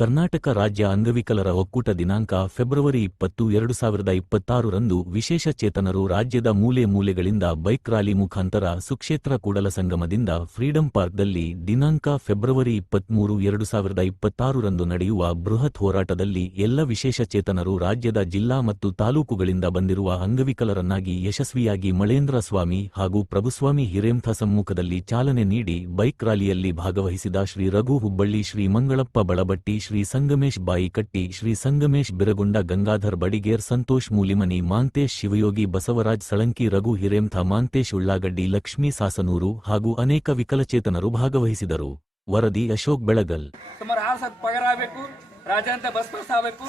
ಕರ್ನಾಟಕ ರಾಜ್ಯ ಅಂಗವಿಕಲರ ಒಕ್ಕೂಟ ದಿನಾಂಕ ಫೆಬ್ರವರಿ 20, 2026 ರಂದು ವಿಶೇಷ ಚೇತನರು ರಾಜ್ಯದ ಮೂಲೆ ಮೂಲೆಗಳಿಂದ ಬೈಕ್ ರ್ಯಾಲಿ ಮುಖಾಂತರ ಸುಕ್ಷೇತ್ರ ಕೂಡಲ ಸಂಗಮದಿಂದ ಫ್ರೀಡಂ ಪಾರ್ಕ್ದಲ್ಲಿ ದಿನಾಂಕ ಫೆಬ್ರವರಿ 23, 2026 ರಂದು ನಡೆಯುವ ಬೃಹತ್ ಹೋರಾಟದಲ್ಲಿ ಎಲ್ಲ ವಿಶೇಷ ಚೇತನರು ರಾಜ್ಯದ ಜಿಲ್ಲಾ ಮತ್ತು ತಾಲೂಕುಗಳಿಂದ ಬಂದಿರುವ ಅಂಗವಿಕಲರನ್ನಾಗಿ ಯಶಸ್ವಿಯಾಗಿ ಮಳೇಂದ್ರ ಸ್ವಾಮಿ ಹಾಗೂ ಪ್ರಭುಸ್ವಾಮಿ ಹಿರೇಮಠ ಸಮ್ಮುಖದಲ್ಲಿ ಚಾಲನೆ ನೀಡಿ ಬೈಕ್ ರ್ಯಾಲಿಯಲ್ಲಿ ಭಾಗವಹಿಸಿದ ಶ್ರೀ ರಘು ಹುಬ್ಬಳ್ಳಿ, ಶ್ರೀ ಮಂಗಳಪ್ಪ ಬಳಬಟ್ಟಿ, ಶ್ರೀ ಸಂಗಮೇಶ್ ಬಾಯಿಕಟ್ಟಿ, ಶ್ರೀ ಸಂಗಮೇಶ್ ಬಿರಗುಂಡ, ಗಂಗಾಧರ್ ಬಡಿಗೇರ್, ಸಂತೋಷ್ ಮೂಲಿಮನಿ, ಮಾಂತೇಶ್ ಶಿವಯೋಗಿ, ಬಸವರಾಜ್ ಸಳಂಕಿ, ರಘು ಹಿರೇಮಠ, ಮಾಂತೇಶ್ ಉಳ್ಳಾಗಡ್ಡಿ, ಲಕ್ಷ್ಮೀ ಸಾಸನೂರು ಹಾಗೂ ಅನೇಕ ವಿಕಲಚೇತನರು ಭಾಗವಹಿಸಿದರು. ವರದಿ ಅಶೋಕ್ ಬೆಳಗಲ್. ಸುಮಾರು 6 ಸತ್ ಪಗಾರ ಆಗಬೇಕು, ರಾಜ್ಯಾಂತ ಬಸ್ ಆಗಬೇಕು,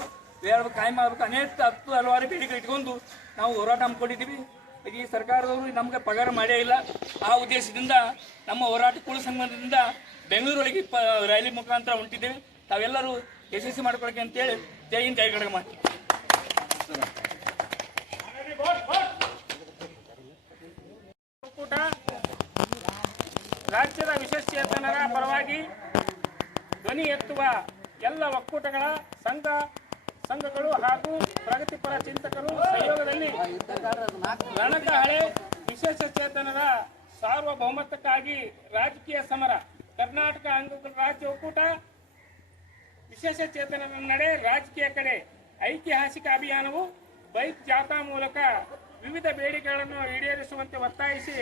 ಕಾಯಂ ಆಗಬೇಕು, ಅನೇಕ ಹಲವಾರು ಬೇಡಿಕೆ ಇಟ್ಕೊಂಡು ನಾವು ಹೋರಾಟ ಹಮ್ಮಿಕೊಂಡಿದ್ದೀವಿ. ಈ ಸರ್ಕಾರದವರು ನಮಗೆ ಪಗಾರ ಮಾಡೇ ಇಲ್ಲ. ಆ ಉದ್ದೇಶದಿಂದ ನಮ್ಮ ಹೋರಾಟ ಕುಳ ಸಂಘದಿಂದ ಬೆಂಗಳೂರೊಳಗೆ ರ್ಯಾಲಿ ಮುಖಾಂತರ ಹೊಂಟಿದ್ದೇವೆ. ತಾವೆಲ್ಲರೂ ಯಶಸ್ವಿ ಮಾಡ್ಕೊಳಕ್ಕೆ ಅಂತೇಳಿ ಜೈ ಹಿಂದ್ ಜೈ ಕರ್ನಾಟಕ ಮಾಡಿ. ಒಕ್ಕೂಟ ರಾಜ್ಯದ ವಿಶೇಷಚೇತನರ ಪರವಾಗಿ ಧ್ವನಿ ಎತ್ತುವ ಎಲ್ಲ ಒಕ್ಕೂಟಗಳ ಸಂಘಗಳು ಹಾಗೂ ಪ್ರಗತಿಪರ ಚಿಂತಕರು ಸಹಯೋಗದಲ್ಲಿ ರಣಕಹಳೆ ವಿಶೇಷಚೇತನರ ಸಾರ್ವಭೌಮತ್ವಕ್ಕಾಗಿ ರಾಜಕೀಯ ಸಮರ ಕರ್ನಾಟಕ ಅಂಗವಿಕಲರ ರಾಜ್ಯ ಒಕ್ಕೂಟ ವಿಶೇಷಚೇತನರ ನಡೆ ರಾಜಕೀಯ ಕಡೆ ಐತಿಹಾಸಿಕ ಅಭಿಯಾನವು ಬೈಕ್ ಜಾಥಾ ಮೂಲಕ ವಿವಿಧ ಬೇಡಿಕೆಗಳನ್ನು ಈಡೇರಿಸುವಂತೆ ಒತ್ತಾಯಿಸಿ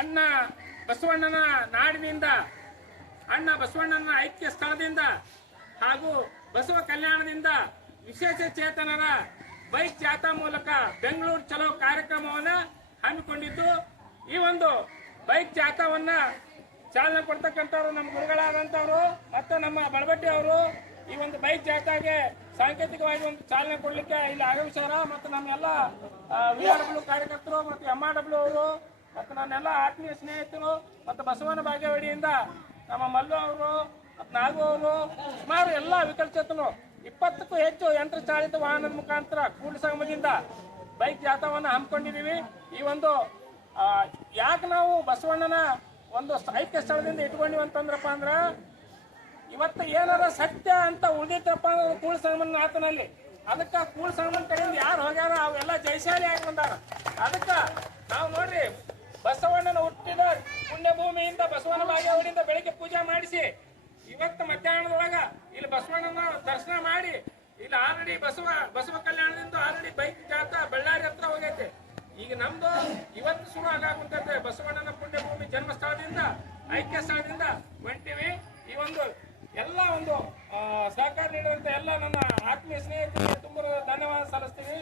ಅಣ್ಣ ಬಸವಣ್ಣನ ನಾಡಿನಿಂದ, ಅಣ್ಣ ಬಸವಣ್ಣನ ಐಕ್ಯ ಸ್ಥಳದಿಂದ ಹಾಗೂ ಬಸವ ಕಲ್ಯಾಣದಿಂದ ವಿಶೇಷಚೇತನರ ಬೈಕ್ ಜಾಥಾ ಮೂಲಕ ಬೆಂಗಳೂರು ಚಲೋ ಕಾರ್ಯಕ್ರಮವನ್ನು ಹಮ್ಮಿಕೊಂಡಿದ್ದು, ಈ ಒಂದು ಬೈಕ್ ಜಾಥಾವನ್ನ ಚಾಲನೆ ಕೊಡ್ತಕ್ಕಂಥವ್ರು ನಮ್ಮ ಗುರುಗಳಾದಂಥವ್ರು ಮತ್ತು ನಮ್ಮ ಬಳಬಟ್ಟಿ ಅವರು ಈ ಒಂದು ಬೈಕ್ ಜಾಥಾಗೆ ಸಾಂಕೇತಿಕವಾಗಿ ಒಂದು ಚಾಲನೆ ಕೊಡಲಿಕ್ಕೆ ಇಲ್ಲಿ ಆಗಮಿಸ್ಯಾರ. ಮತ್ತು ನಮ್ಮೆಲ್ಲ VRW ಕಾರ್ಯಕರ್ತರು ಮತ್ತು MRW ಅವರು ಮತ್ತು ನನ್ನೆಲ್ಲ ಆತ್ಮೀಯ ಸ್ನೇಹಿತರು ಮತ್ತು ಬಸವನ ಬಾಗೇವಾಡಿಯಿಂದ ನಮ್ಮ ಮಲ್ಲು ಅವರು ಮತ್ತು ನಾಗು ಅವರು ಸುಮಾರು ಎಲ್ಲ ವಿಕಲಚೇತನರು 20ಕ್ಕೂ ಹೆಚ್ಚು ಯಂತ್ರ ಚಾಲಿತ ವಾಹನದ ಮುಖಾಂತರ ಕೂಡಲ ಸಂಗಮದಿಂದ ಬೈಕ್ ಜಾಥಾವನ್ನು ಹಮ್ಮಿಕೊಂಡಿದ್ದೀವಿ. ಈ ಒಂದು ಯಾಕೆ ನಾವು ಬಸವಣ್ಣನ ಒಂದು ಐಕ್ಯ ಸ್ಥಳದಿಂದ ಇಟ್ಕೊಂಡಿವಿ ಅಂತಂದ್ರಪ್ಪ ಅಂದ್ರೆ ಇವತ್ತು ಏನಾರ ಸತ್ಯ ಅಂತ ಉಳಿದಿತ್ತಪ್ಪ ಅಂದ್ರೆ ಕೂಡಲ ಸಂಗಮನ ಆತನಲ್ಲಿ. ಅದಕ್ಕೆ ಕೂಡಲ ಸಂಗಮನ ಕಡೆಯಿಂದ ಯಾರು ಹೋಗ್ಯಾರ ಅವೆಲ್ಲ ಜಯಶಾಲಿ ಆಗಿ ಬಂದಾರ. ಅದಕ್ಕೆ ನಾವು ನೋಡ್ರಿ ಬಸವಣ್ಣನ ಹುಟ್ಟಿದ ಪುಣ್ಯಭೂಮಿಯಿಂದ ಬಸವನ ಬಾಗೇವಾಡಿಯಿಂದ ಬೆಳಿಗ್ಗೆ ಪೂಜೆ ಮಾಡಿಸಿ ಇವತ್ತು ಮಧ್ಯಾಹ್ನದೊಳಗ ಇಲ್ಲಿ ಬಸವಣ್ಣನ ದರ್ಶನ ಮಾಡಿ ಇಲ್ಲಿ ಆಲ್ರೆಡಿ ಬಸವ ಕಲ್ಯಾಣದಿಂದ ಆಲ್ರೆಡಿ ಬೈಕ್ ಜಾಥಾ ಬಳ್ಳಾರಿ ಹತ್ರ ಹೋಗೈತೆ. ಈಗ ನಮ್ದು ಇವತ್ತು ಶುರು ಆಗಾಕುಂತೈತೆ ಬಸವಣ್ಣನ ಪುಣ್ಯಭೂಮಿ ಜನ್ಮಸ್ಥಳದಿಂದ ಐಕ್ಯ ಸ್ಥಳದಿಂದ ಹೊಂಟಿವಿ. ಈ ಒಂದು ಎಲ್ಲ ಒಂದು ಸಹಕಾರ ನೀಡುವಂತ ಎಲ್ಲ ನನ್ನ ಆತ್ಮೀಯ ಸ್ನೇಹಿತರಿಗೆ ತುಂಬ ಧನ್ಯವಾದ ಸಲ್ಲಿಸ್ತೀನಿ.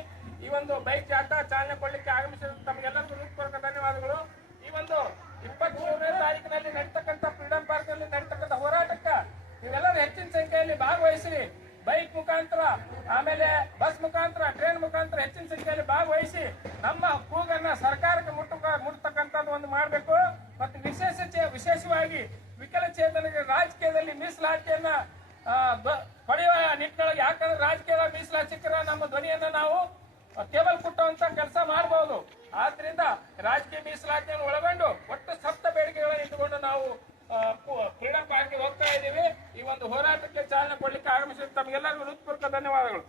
ಈ ಒಂದು ಬೈಕ್ ಜಾಥಾ ಚಾಲನೆ ಕೊಡ್ಲಿಕ್ಕೆ ಆಗಮಿಸಿದ ತಮಗೆಲ್ಲರಿಗೂ ಹೃತ್ಪೂರ್ವಕ ಧನ್ಯವಾದಗಳು. ಈ ಒಂದು 23ನೇ ತಾರೀಕಿನಲ್ಲಿ ನಡೀತಕ್ಕಂಥ ಫ್ರೀಡಂ ಪಾರ್ಕ್ ನಲ್ಲಿ ನಡೀತಕ್ಕಂಥ ಹೋರಾಟಕ್ಕೆ ನೀವೆಲ್ಲರೂ ಹೆಚ್ಚಿನ ಸಂಖ್ಯೆಯಲ್ಲಿ ಭಾಗವಹಿಸಿ ಬೈಕ್ ಮುಖಾಂತರ ಆಮೇಲೆ ಬಸ್ ಮುಖಾಂತರ ಟ್ರೈನ್ ಮುಖಾಂತರ ಹೆಚ್ಚಿನ ಸಂಖ್ಯೆಯಲ್ಲಿ ಭಾಗವಹಿಸಿ ನಮ್ಮ ಕೂಗನ್ನ ಸರ್ಕಾರಕ್ಕೆ ಮುಟ್ಟತಕ್ಕಂಥದ್ದು ಒಂದು ಮಾಡಬೇಕು. ಮತ್ತು ವಿಶೇಷವಾಗಿ ವಿಕಲಚೇತನರಿಗೆ ರಾಜಕೀಯದಲ್ಲಿ ಮೀಸಲಾತಿಯನ್ನ ಪಡೆಯುವ ನಿಟ್ಟಿನೊಳಗೆ, ಯಾಕಂದ್ರೆ ರಾಜಕೀಯ ಮೀಸಲಾತಿ ಸಿಕ್ಕರೆ ನಮ್ಮ ಧ್ವನಿಯನ್ನ ನಾವು ಕೇಬಲ್ ಕುಟ್ಟುವಂತ ಕೆಲಸ ಮಾಡಬಹುದು. ಆದ್ರಿಂದ ರಾಜಕೀಯ ಮೀಸಲಾತಿಯನ್ನು ಒಳಗೊಂಡು ಒಟ್ಟು 7 ಬೇಡಿಕೆಗಳನ್ನು ಇಟ್ಟುಕೊಂಡು ನಾವು ಫ್ರೀಡಂ ಪಾರ್ಕ್ಗೆ ಹೋಗ್ತಾ ಇದ್ದೀವಿ. ಈ ಒಂದು ಹೋರಾಟಕ್ಕೆ ಚಾಲನೆ ಕೊಡ್ಲಿಕ್ಕೆ ಆಗಮಿಸಿದ ತಮಗೆಲ್ಲರಿಗೂ ಹೃತ್ಪೂರ್ವಕ ಧನ್ಯವಾದಗಳು.